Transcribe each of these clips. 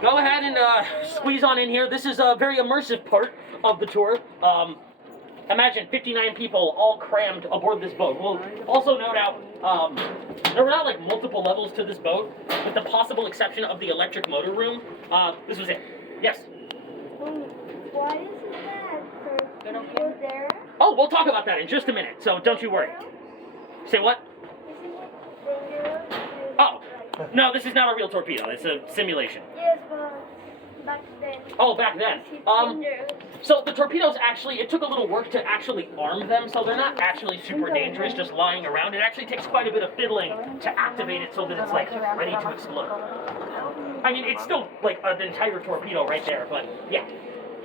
Go ahead and squeeze on in here. This is a very immersive part of the tour. Imagine 59 people all crammed aboard this boat. We'll also note out there were not like multiple levels to this boat, with the possible exception of the electric motor room. This was it. Yes? Why isn't that torpedo there? Oh, we'll talk about that in just a minute, so don't you worry. Say what? Isn't it dangerous? Oh, no, this is not a real torpedo. It's a simulation. Yes, but back then. Oh, back then. So the torpedoes actually, it took a little work to actually arm them, so they're not actually super dangerous just lying around. It actually takes quite a bit of fiddling to activate it so that it's like ready to explode. I mean, it's still like an entire torpedo right there, but yeah,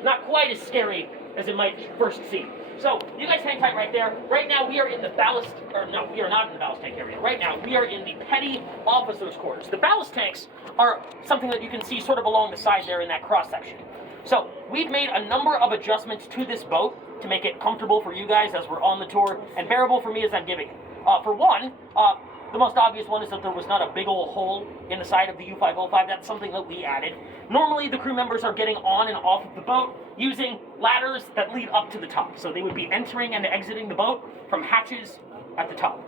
not quite as scary as it might first seem. So, you guys hang tight right there. Right now we are in the ballast, or no, we are not in the ballast tank area. Right now we are in the petty officer's quarters. The ballast tanks are something that you can see sort of along the side there in that cross section. So, we've made a number of adjustments to this boat to make it comfortable for you guys as we're on the tour, and bearable for me as I'm giving it. For one, the most obvious one is that there was not a big old hole in the side of the U-505. That's something that we added. Normally, the crew members are getting on and off of the boat using ladders that lead up to the top. So they would be entering and exiting the boat from hatches at the top.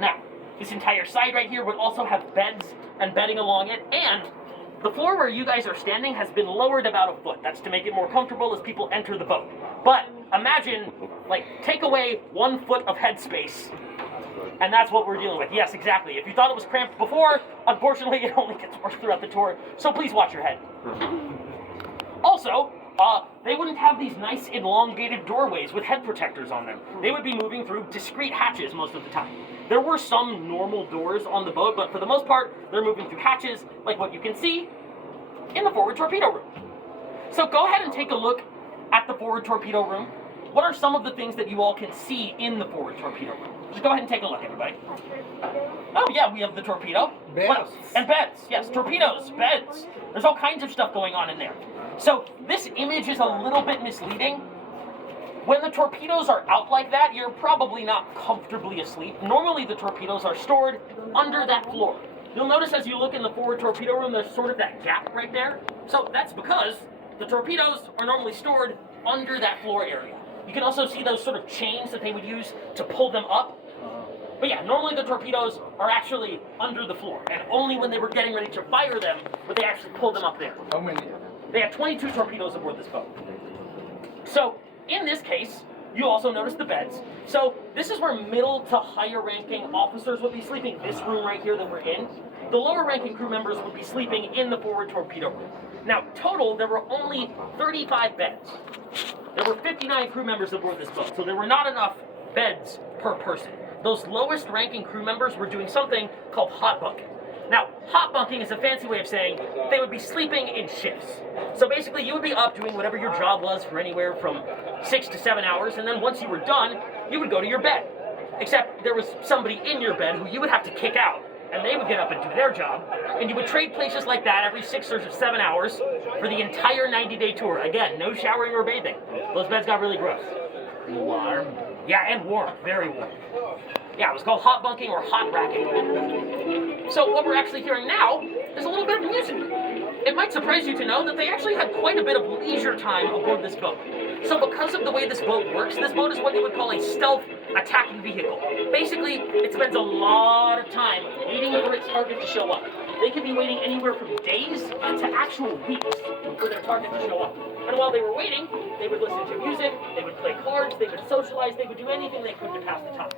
Now, this entire side right here would also have beds and bedding along it, and the floor where you guys are standing has been lowered about a foot. That's to make it more comfortable as people enter the boat. But imagine, like, take away 1 foot of headspace, and that's what we're dealing with. Yes, exactly. If you thought it was cramped before, unfortunately it only gets worse throughout the tour, so please watch your head. Also, they wouldn't have these nice elongated doorways with head protectors on them. They would be moving through discrete hatches most of the time. There were some normal doors on the boat, but for the most part, they're moving through hatches, like what you can see in the forward torpedo room. So go ahead and take a look at the forward torpedo room. What are some of the things that you all can see in the forward torpedo room? Just go ahead and take a look, everybody. Oh yeah, we have the torpedo. Beds. And beds, yes, torpedoes, beds. There's all kinds of stuff going on in there. So this image is a little bit misleading. When the torpedoes are out like that, you're probably not comfortably asleep. Normally the torpedoes are stored under that floor. You'll notice as you look in the forward torpedo room, there's sort of that gap right there. So that's because the torpedoes are normally stored under that floor area. You can also see those sort of chains that they would use to pull them up. But yeah, normally the torpedoes are actually under the floor, and only when they were getting ready to fire them would they actually pull them up there. How many? They had 22 torpedoes aboard this boat. So, in this case, you also notice the beds. So, this is where middle to higher ranking officers would be sleeping, this room right here that we're in. The lower ranking crew members would be sleeping in the forward torpedo room. Now, total, there were only 35 beds. There were 59 crew members aboard this boat, so there were not enough beds per person. Those lowest ranking crew members were doing something called hot bunking. Now, hot bunking is a fancy way of saying they would be sleeping in shifts. So basically, you would be up doing whatever your job was for anywhere from 6 to 7 hours, and then once you were done, you would go to your bed. Except there was somebody in your bed who you would have to kick out, and they would get up and do their job, and you would trade places like that every 6 or 7 hours for the entire 90-day tour. Again, no showering or bathing. Those beds got really gross. Warm. Yeah, and warm. Very warm. Yeah, it was called hot bunking or hot racking. So what we're actually hearing now is a little bit of music. It might surprise you to know that they actually had quite a bit of leisure time aboard this boat. So because of the way this boat works, this boat is what you would call a stealth attacking vehicle. Basically, it spends a lot of time waiting for its target to show up. They could be waiting anywhere from days to actual weeks for their target to show up. And while they were waiting, they would listen to music, they would play cards, they would socialize, they would do anything they could to pass the time.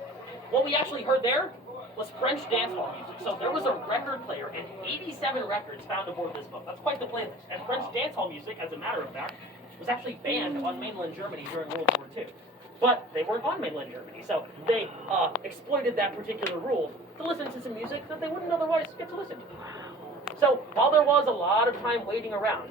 What we actually heard there was French dancehall music. So there was a record player and 87 records found aboard this boat. That's quite the playlist. And French dancehall music, as a matter of fact, was actually banned on mainland Germany during World War II. But they weren't on mainland Germany, so they exploited that particular rule to listen to some music that they wouldn't otherwise get to listen to. So while there was a lot of time waiting around,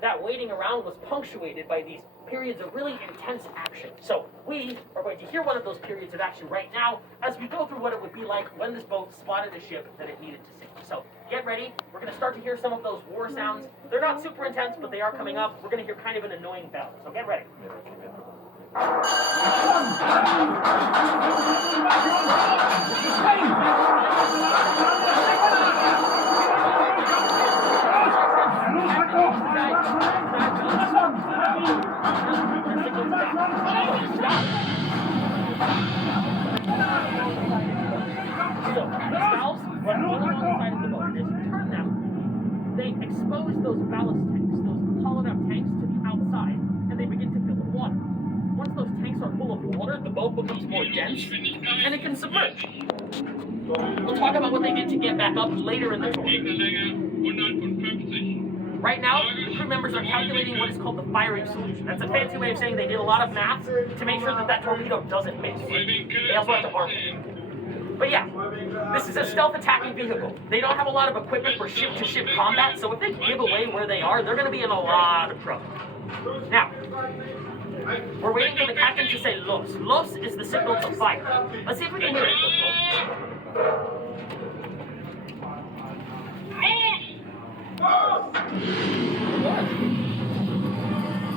that waiting around was punctuated by these periods of really intense action. So we are going to hear one of those periods of action right now as we go through what it would be like when this boat spotted a ship that it needed to sink. So get ready. We're going to start to hear some of those war sounds. They're not super intense, but they are coming up. We're going to hear kind of an annoying bell. So get ready. So these valves run all along the side of the boat. And as you turn them, they expose those ballast tanks, those hollowed out tanks, to the outside, and they begin to fill with water. Once those tanks are full of water, the boat becomes more dense, and it can submerge. We'll talk about what they did to get back up later in the tour. Right now, the crew members are calculating what is called the firing solution. That's a fancy way of saying they did a lot of math to make sure that that torpedo doesn't miss. They also have to arm it. But yeah, this is a stealth attacking vehicle. They don't have a lot of equipment for ship-to-ship combat, so if they give away where they are, they're going to be in a lot of trouble. Now, we're waiting for the captain to say los. Los is the signal to fire. Let's see if we can hear it.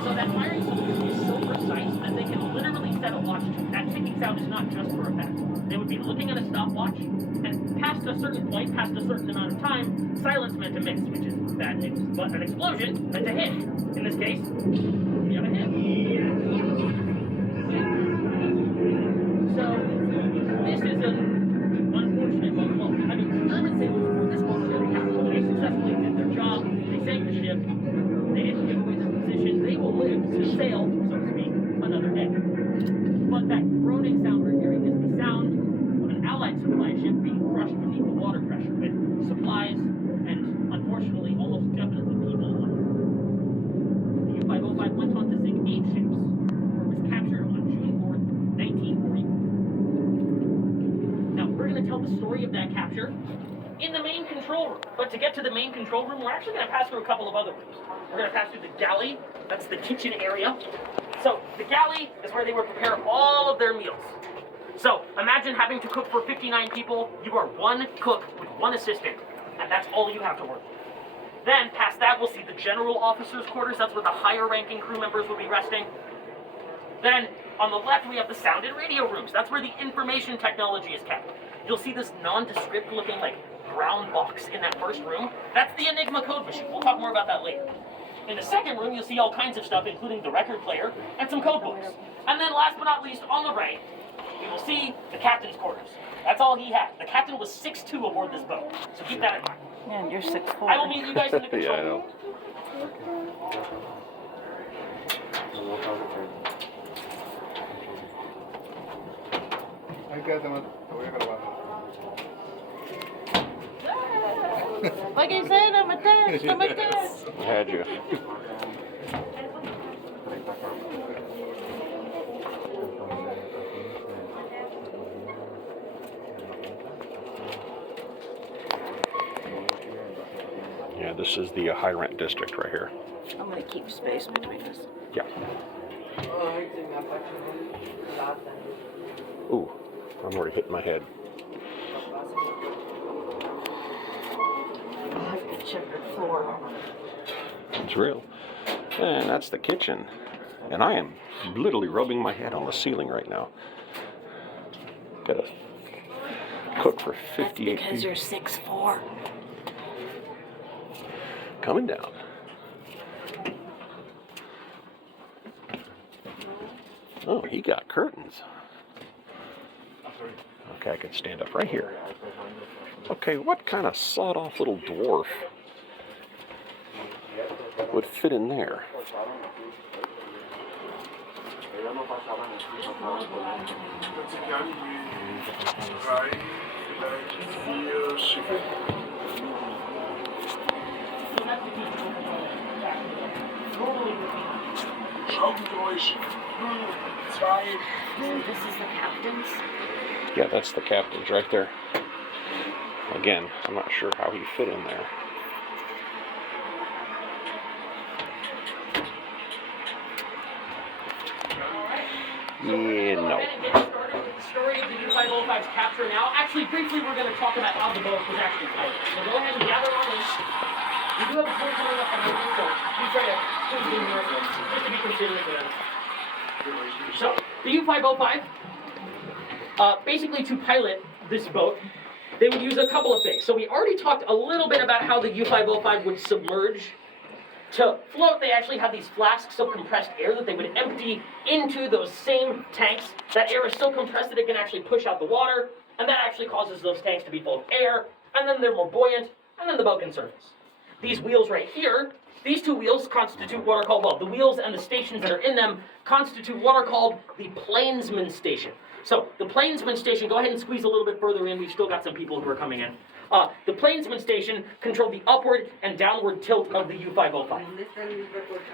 So that firing solution is so precise that they can literally set a watch to. That ticking sound is not just for effect. They would be looking at a stopwatch, and past a certain point, past a certain amount of time, silence meant to miss, which is bad news. But an explosion meant to hit. In this case, we have a hit. So this is an unfortunate boat. Well, I mean, German sailors for this boat really happened. They successfully did their job. They sank the ship. They didn't give away their position. They will live to sail, so to speak, another day. But that groaning sound we're hearing is the sound of an Allied supply ship being crushed beneath the water pressure with supplies and, unfortunately, almost definitely people on it. The U-505 went on to sink 8 ships, where it was captured on June 4th, 1940. Now, we're going to tell the story of that capture in the main control room. But to get to the main control room, we're actually going to pass through a couple of other rooms. We're going to pass through the galley. That's the kitchen area. So the galley is where they would prepare all of their meals. So imagine having to cook for 59 people. You are one cook with one assistant, and that's all you have to work with. Then past that, we'll see the general officers' quarters. That's where the higher ranking crew members will be resting. Then on the left, we have the sound and radio rooms. That's where the information technology is kept. You'll see this nondescript looking like brown box in that first room. That's the Enigma code machine. We'll talk more about that later. In the second room, you'll see all kinds of stuff, including the record player and some code books. And then last but not least, on the right, you will see the captain's quarters. That's all he had. The captain was 6'2" aboard this boat, so keep that in mind. Man, you're 6'4". I will meet you guys in the control Yeah, I know. Like I said, I'm attached. I'm attached. Had you. Yeah, this is the high rent district right here. I'm gonna keep space between us. Yeah. Ooh, I'm already hitting my head. I'll have to check the floor. It's real. And that's the kitchen. And I am literally rubbing my head on the ceiling right now. Gotta cook for 58 That's because people. you're 6'4". Coming down. Oh, he got curtains. Okay, I can stand up right here. Okay, what kind of sawed-off little dwarf would fit in there? This is the captain's. Yeah, that's the captain's right there. Again, I'm not sure how he fit in there. Yeah, no. We're going to get started with the story of the U-505's capture now. Actually, briefly, we're going to talk about how the boat was actually piloted. So go ahead and gather on in. We do have a tour coming up on the so we try to squeeze in here just to be considerate of them. So, the U-505, basically to pilot this boat, they would use a couple of things. So we already talked a little bit about how the U-505 would submerge. To float, they actually have these flasks of compressed air that they would empty into those same tanks. That air is so compressed that it can actually push out the water. and that actually causes those tanks to be full of air, and then they're more buoyant, and then the boat can surface. These wheels right here, these two wheels constitute what are called, well, the wheels and the stations that are in them constitute what are called the Plainsman Station. So the Plainsman Station, go ahead and squeeze a little bit further in. We've still got some people who are coming in. The Plainsman Station controlled the upward and downward tilt of the U-505.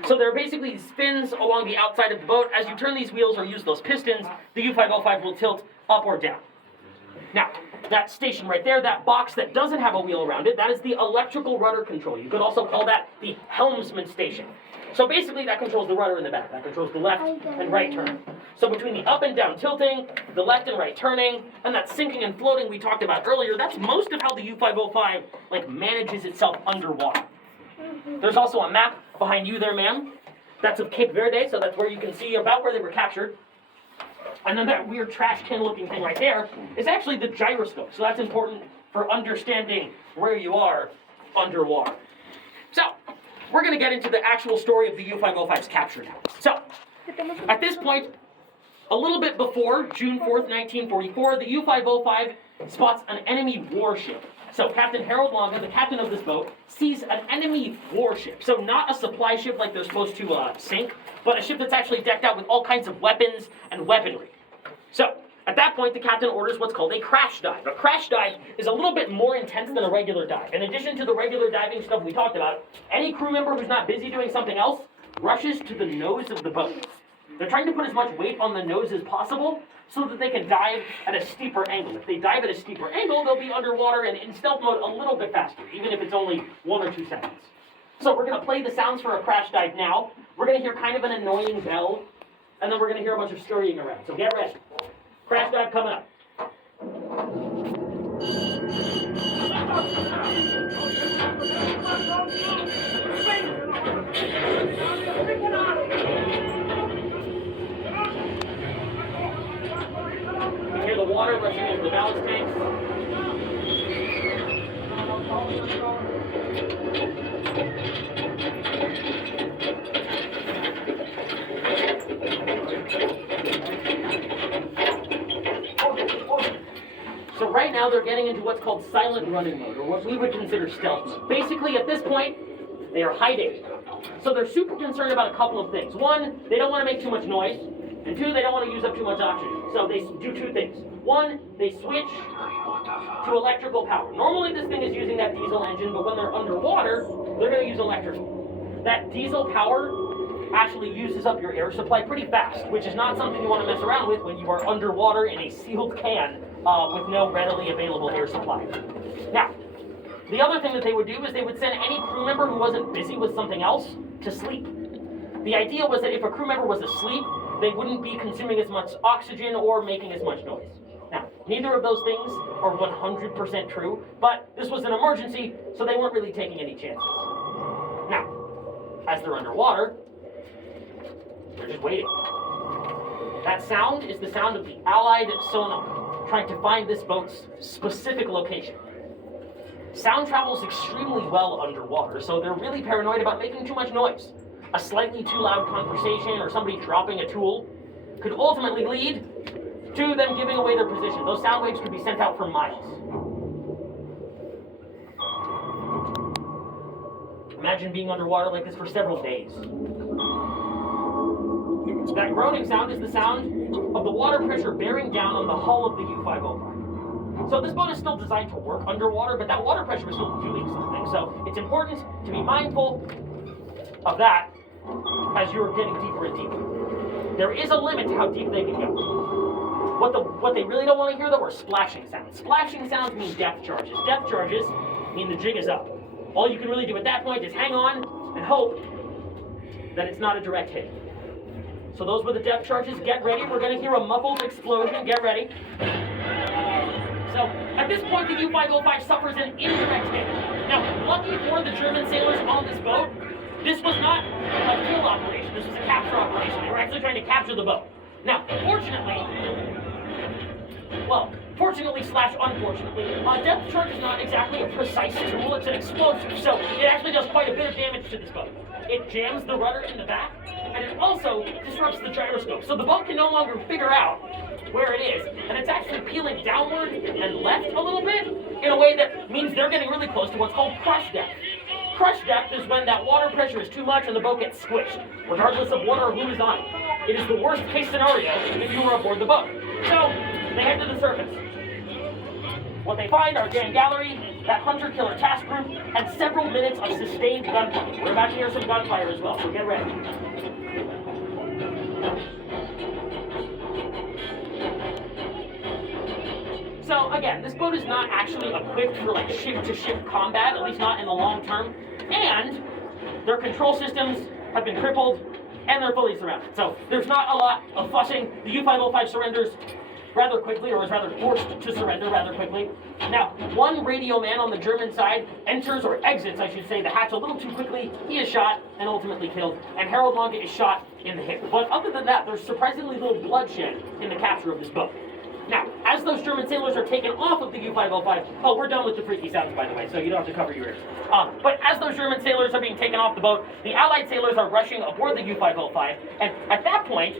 So there are basically these fins along the outside of the boat. As you turn these wheels or use those pistons, the U-505 will tilt up or down. Now, that station right there, that box that doesn't have a wheel around it, that is the electrical rudder control. You could also call that the helmsman station. So basically that controls the rudder in the back. That controls the left and right turn. So between the up and down tilting, the left and right turning, and that sinking and floating we talked about earlier, that's most of how the U-505 manages itself underwater. There's also a map behind you there, ma'am. That's of Cape Verde, so that's where you can see about where they were captured. And then that weird trash can looking thing right there is actually the gyroscope. So that's important for understanding where you are underwater. So, we're going to get into the actual story of the U-505's capture now. So, at this point, a little bit before June 4th, 1944, the U-505 spots an enemy warship. So Captain Harold Longa, the captain of this boat, sees an enemy warship. So not a supply ship like they're supposed to sink, but a ship that's actually decked out with all kinds of weapons and weaponry. So, at that point, the captain orders what's called a crash dive. A crash dive is a little bit more intense than a regular dive. In addition to the regular diving stuff we talked about, any crew member who's not busy doing something else rushes to the nose of the boat. They're trying to put as much weight on the nose as possible so that they can dive at a steeper angle. If they dive at a steeper angle, they'll be underwater and in stealth mode a little bit faster, even if it's only 1 or 2 seconds. So we're going to play the sounds for a crash dive now. We're going to hear kind of an annoying bell, and then we're going to hear a bunch of scurrying around. So get ready. Crash dive coming up. You hear the water rushing over the ballast tanks. So right now they're getting into what's called silent running mode, or what we would consider stealth mode. Basically, at this point, they are hiding. So they're super concerned about a couple of things. One, they don't want to make too much noise. And two, they don't want to use up too much oxygen. So they do 2 things. One, they switch to electrical power. Normally this thing is using that diesel engine, but when they're underwater, they're going to use electrical. That diesel power actually uses up your air supply pretty fast, which is not something you want to mess around with when you are underwater in a sealed can with no readily available air supply. Now, the other thing that they would do is they would send any crew member who wasn't busy with something else to sleep. The idea was that if a crew member was asleep, they wouldn't be consuming as much oxygen or making as much noise. Now, neither of those things are 100% true, but this was an emergency, so they weren't really taking any chances. Now, as they're underwater, they're just waiting. That sound is the sound of the Allied sonar trying to find this boat's specific location. Sound travels extremely well underwater, so they're really paranoid about making too much noise. A slightly too loud conversation or somebody dropping a tool could ultimately lead to them giving away their position. Those sound waves could be sent out for miles. Imagine being underwater like this for several days. That groaning sound is the sound of the water pressure bearing down on the hull of the U-505. So this boat is still designed to work underwater, but that water pressure is still doing something. So it's important to be mindful of that as you're getting deeper and deeper. There is a limit to how deep they can go. What they really don't want to hear, though, are splashing sounds. Splashing sounds mean depth charges. Depth charges mean the jig is up. All you can really do at that point is hang on and hope that it's not a direct hit. So those were the depth charges. Get ready. We're going to hear a muffled explosion. Get ready. So at this point, the U-505 suffers an indirect hit. Now, lucky for the German sailors on this boat, this was not a kill operation. This was a capture operation. They were actually trying to capture the boat. Now, fortunately/unfortunately, depth charge is not exactly a precise tool. It's an explosive, so it actually does quite a bit of damage to this boat. It jams the rudder in the back, and it also disrupts the gyroscope. So the boat can no longer figure out where it is, and it's actually peeling downward and left a little bit in a way that means they're getting really close to what's called crush depth. Crush depth is when that water pressure is too much and the boat gets squished, regardless of what or who is on it. It is the worst case scenario if you were aboard the boat. So, they head to the surface. What they find are Jan Gallery, that hunter-killer task group, and several minutes of sustained gunfire. We're about to hear some gunfire as well, so get ready. So again, this boat is not actually equipped for like ship-to-ship combat, at least not in the long term, and their control systems have been crippled, and they're fully surrounded. So there's not a lot of fussing. The U-505 surrenders rather quickly, or is rather forced to surrender rather quickly. Now, one radio man on the German side enters, or exits, I should say, the hatch a little too quickly. He is shot and ultimately killed, and Harold Longa is shot in the hip. But other than that, there's surprisingly little bloodshed in the capture of this boat. Now, as those German sailors are taken off of the U-505, oh, we're done with the freaky sounds, by the way, so you don't have to cover your ears. But as those German sailors are being taken off the boat, the Allied sailors are rushing aboard the U-505, and at that point,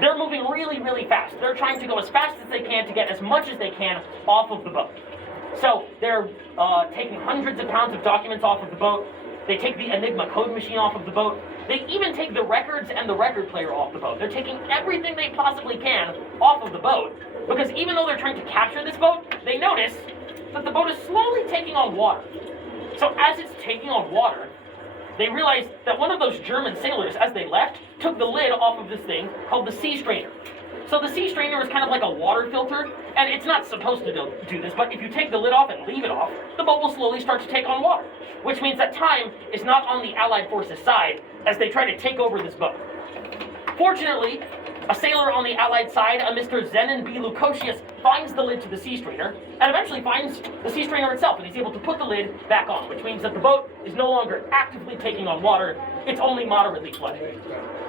they're moving really, really fast. They're trying to go as fast as they can to get as much as they can off of the boat. So they're taking hundreds of pounds of documents off of the boat. They take the Enigma code machine off of the boat. They even take the records and the record player off the boat. They're taking everything they possibly can off of the boat, because even though they're trying to capture this boat, they notice that the boat is slowly taking on water. So as it's taking on water, they realize that one of those German sailors, as they left, took the lid off of this thing called the sea strainer. So the sea strainer is kind of like a water filter, and it's not supposed to do this, but if you take the lid off and leave it off, the boat will slowly start to take on water, which means that time is not on the Allied forces' side as they try to take over this boat. Fortunately, a sailor on the Allied side, a Mr. Zenon B. Lukosius, finds the lid to the sea strainer, and eventually finds the sea strainer itself, and he's able to put the lid back on, which means that the boat is no longer actively taking on water, it's only moderately flooded.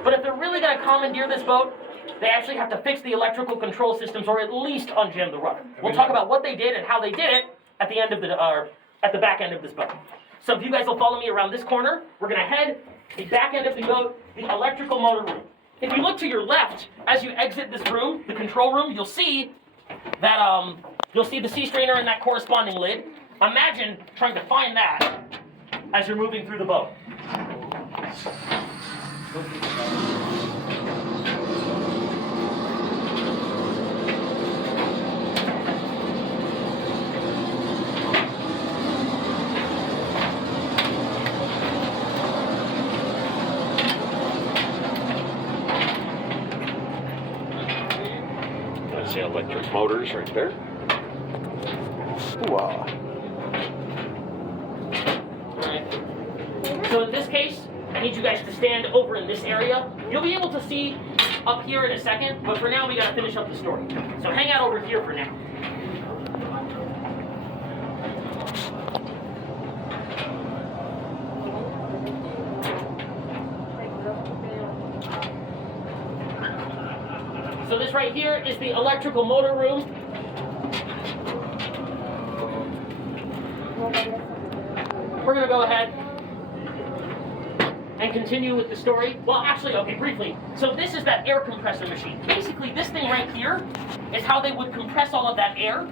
But if they're really going to commandeer this boat, they actually have to fix the electrical control systems, or at least unjam the rudder. We'll talk about what they did and how they did it at the end of at the back end of this boat. So if you guys will follow me around this corner, we're going to head the back end of the boat, the electrical motor room. If you look to your left, as you exit this room, the control room, you'll see that you'll see the sea strainer and that corresponding lid. Imagine trying to find that as you're moving through the boat. The electric motors right there. Wow. Alright. So in this case, I need you guys to stand over in this area. You'll be able to see up here in a second, but for now we gotta finish up the story. So hang out over here for now. So this right here is the electrical motor room. We're going to go ahead and continue with the story. Well, actually, okay, briefly. So this is that air compressor machine. Basically, this thing right here is how they would compress all of that air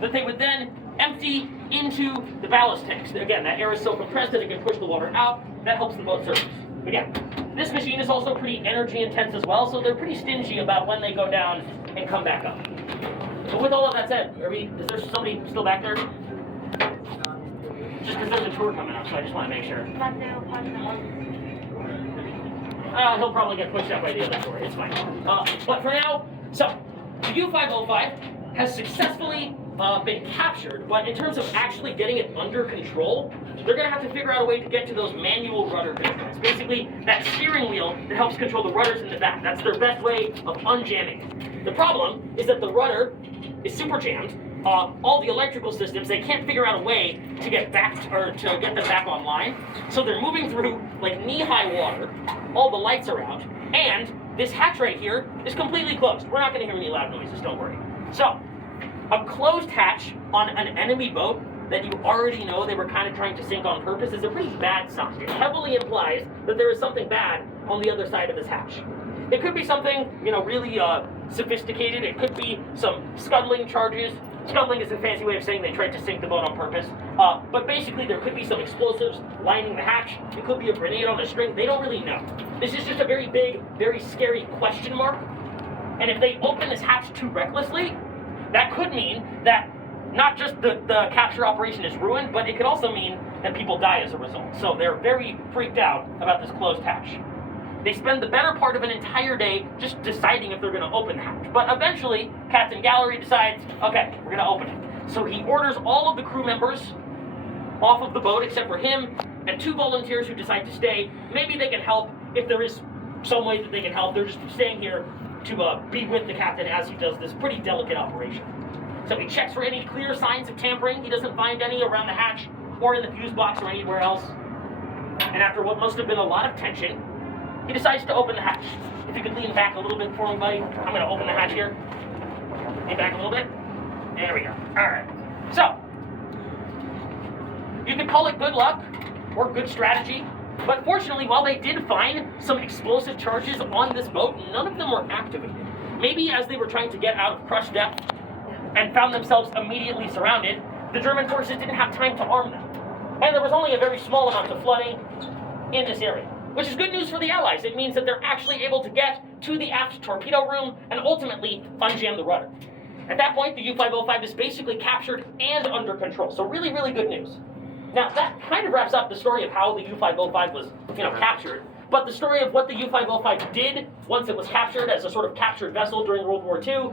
that they would then empty into the ballast tanks. Again, that air is so compressed that it can push the water out. That helps the boat surface. Again, this machine is also pretty energy intense as well, so they're pretty stingy about when they go down and come back up. So with all of that said, is there somebody still back there? Just because there's a tour coming up, so I just want to make sure. He'll probably get pushed out by the other tour, it's fine. But for now, so, the U-505 has successfully been captured, but in terms of actually getting it under control, they're going to have to figure out a way to get to those manual rudder controls. Basically, that steering wheel that helps control the rudders in the back. That's their best way of unjamming. The problem is that the rudder is super jammed. All the electrical systems, they can't figure out a way to get back or to get them back online. So they're moving through like knee-high water. All the lights are out, and this hatch right here is completely closed. We're not going to hear any loud noises. Don't worry. So, a closed hatch on an enemy boat that you already know they were kind of trying to sink on purpose is a pretty bad sign. It heavily implies that there is something bad on the other side of this hatch. It could be something, you know, really sophisticated. It could be some scuttling charges. Scuttling is a fancy way of saying they tried to sink the boat on purpose. But basically, there could be some explosives lining the hatch. It could be a grenade on a string. They don't really know. This is just a very big, very scary question mark. And if they open this hatch too recklessly, that could mean that not just the capture operation is ruined, but it could also mean that people die as a result. So they're very freaked out about this closed hatch. They spend the better part of an entire day just deciding if they're going to open the hatch. But eventually, Captain Galley decides, okay, we're going to open it. So he orders all of the crew members off of the boat except for him and 2 volunteers who decide to stay. Maybe they can help if there is some way that they can help. They're just staying here to be with the captain as he does this pretty delicate operation. So he checks for any clear signs of tampering. He doesn't find any around the hatch or in the fuse box or anywhere else. And after what must have been a lot of tension, he decides to open the hatch. If you could lean back a little bit for me, buddy. I'm going to open the hatch here. Lean back a little bit. There we go. All right. So, you could call it good luck or good strategy. But fortunately, while they did find some explosive charges on this boat, none of them were activated. Maybe as they were trying to get out of crush depth and found themselves immediately surrounded, the German forces didn't have time to arm them. And there was only a very small amount of flooding in this area, which is good news for the Allies. It means that they're actually able to get to the aft torpedo room and ultimately unjam the rudder. At that point, the U-505 is basically captured and under control. So really, really good news. Now, that kind of wraps up the story of how the U-505 was, captured. But the story of what the U-505 did once it was captured as a sort of captured vessel during World War II,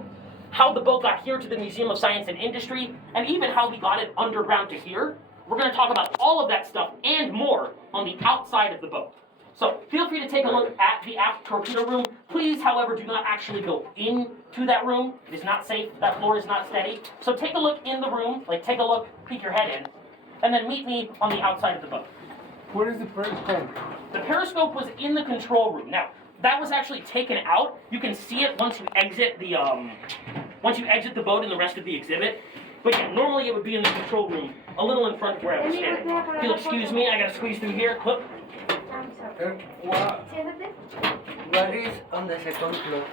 how the boat got here to the Museum of Science and Industry, and even how we got it underground to here, we're going to talk about all of that stuff and more on the outside of the boat. So feel free to take a look at the aft torpedo room. Please, however, do not actually go into that room. It is not safe. That floor is not steady. So take a look in the room, take a look, peek your head in, and then meet me on the outside of the boat. Where is the periscope? The periscope was in the control room. Now, that was actually taken out. You can see it once you exit the boat and the rest of the exhibit. But yeah, normally it would be in the control room, a little in front of where I was standing. If you'll excuse me, I gotta squeeze through here. Whoop. What is on the second floor?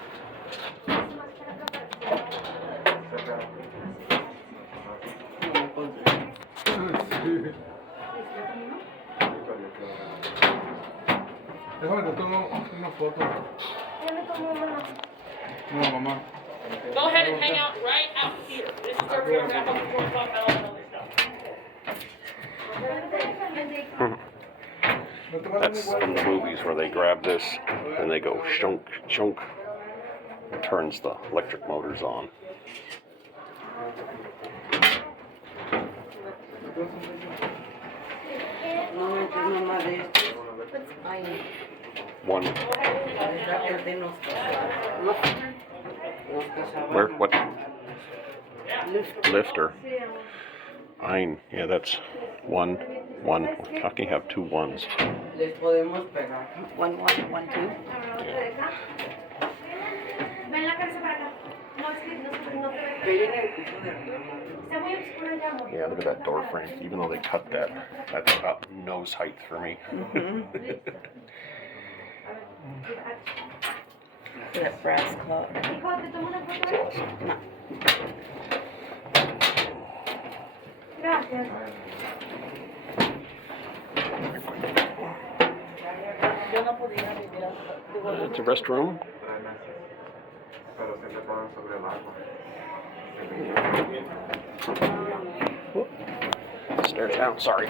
Déjame te tomo una foto. No, mamá. Go ahead and hang out right out here. This is where we're gonna wrap up the 4 o'clock hour and all this stuff. That's from the movies where they grab this and they go shunk, shunk. It turns the electric motors on. One. Where? What? Lifter. Ein. Yeah, that's one. How can you have 2 ones? One, 2. Yeah, look at that door frame. Even though they cut that, that's about nose height for me. That brass clock. No. It's a restroom. Whoop. Stairs down, sorry.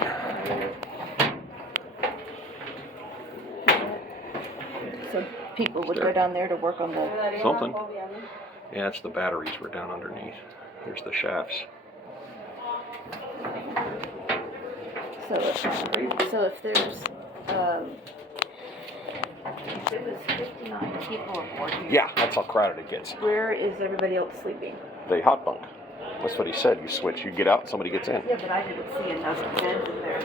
So people would go down there to work on the... Something. Yeah, it's the batteries were down underneath. There's the shafts. So if there's, if it was 59 people aboard here, Yeah, that's how crowded it gets. where is everybody else sleeping? They hot bunk. That's what he said. You switch, you get out, somebody gets in. Yeah, but I didn't see enough beds in there.